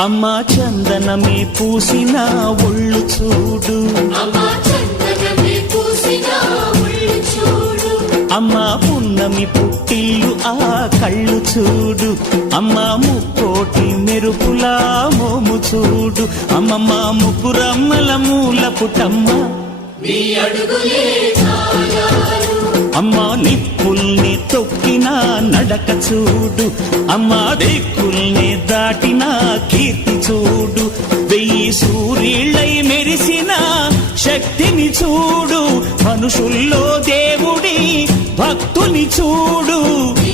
అమ్మా చందనమే పూసిన ఒళ్ళు చూడు, అమ్మా పున్నమి పుట్టిల్లు ఆ కళ్ళు చూడు, అమ్మా ముక్కోటి మెరుపులా మోము చూడు, అమ్మమ్మ ముగ్గురమ్మల మూల పుటమ్మ అమ్మా నిప్పుల్ని తొక్కిన నడక చూడు, అమ్మా దిక్కుల్ని దాటిన కీర్తి చూడు, 1000 సూర్యుళ్ళై మెరిసిన శక్తిని చూడు, మనుషుల్లో దేవుడి భక్తుని చూడు.